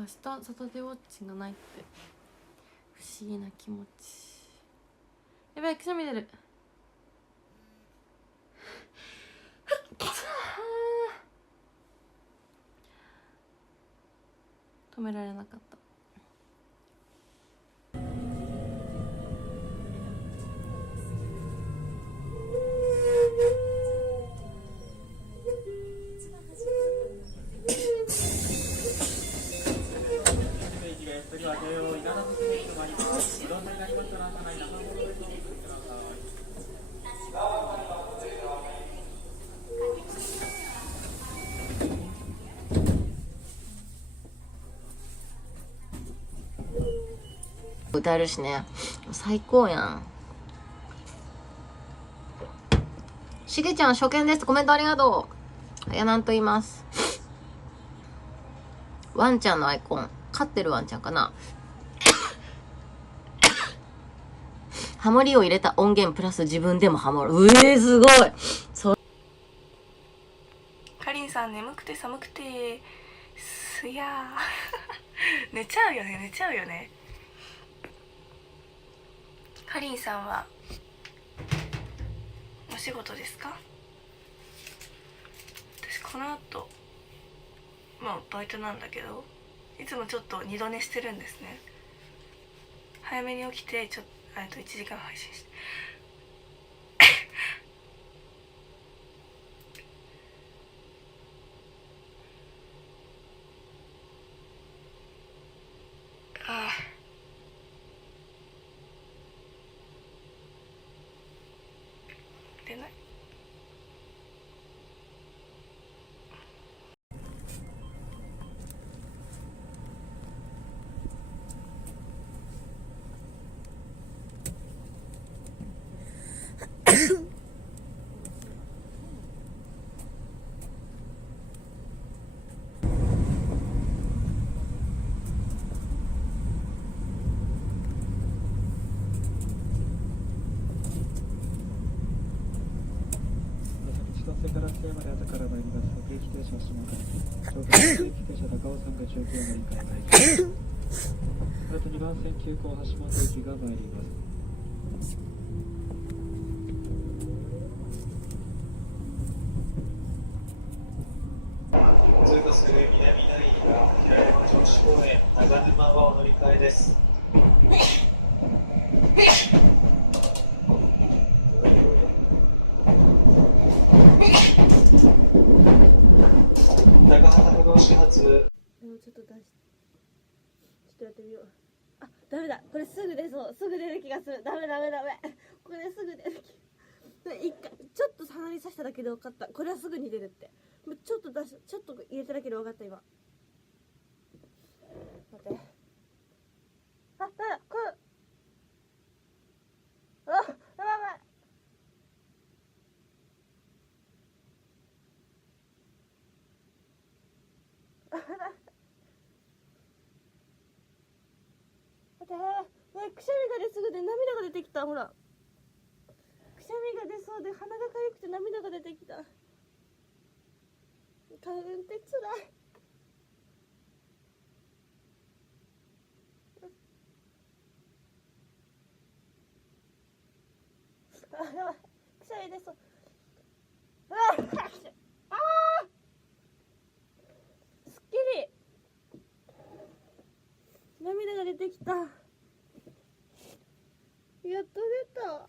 明日サタデーウォッチがないって不思議な気持ち。やばい、くしゃみ出る。止められなかった。次は京王稲田口駅と参ります。ご乗車になりましたら、車内中ほどへとお進みください。歌えるしね、最高やん。しげちゃん初見です。コメントありがとう。やなんと言います。ワンちゃんのアイコン、飼ってるワンちゃんかな。ハモリを入れた音源プラス自分でもハモる。すごい。そう。かりんさん、眠くて寒くてすやー寝ちゃうよね、寝ちゃうよね。かりんさんはお仕事ですか？私この後バイトなんだけど、いつもちょっと二度寝してるんですね。早めに起きて1時間配信してああ、出ない。千歳から津山で後から参ります。各駅停車します。上下各駅停車高尾山が中継乗り換え参ります。あと2番線急行橋本駅が参ります。通過する南ラインは平山町宿へ長沼川乗り換えです。長浜不動始発。ちょっとやってみよう。あ、ダメだ。これすぐ出そう。すぐ出る気がする。ダメ。これすぐ出る気。一回ちょっと鼻に刺しただけで分かった。これはすぐに出るって。ちょっと入れただけで分かった。今待って。あ、だこれやばい。待って、くしゃみが出すぐで涙が出てきた。ほら、くしゃみが出そうで鼻がかゆくて涙が出てきた。花粉ってつらい。あ、やばい、くしゃみ出そう。すっきり。涙が出てきた。やっと出た。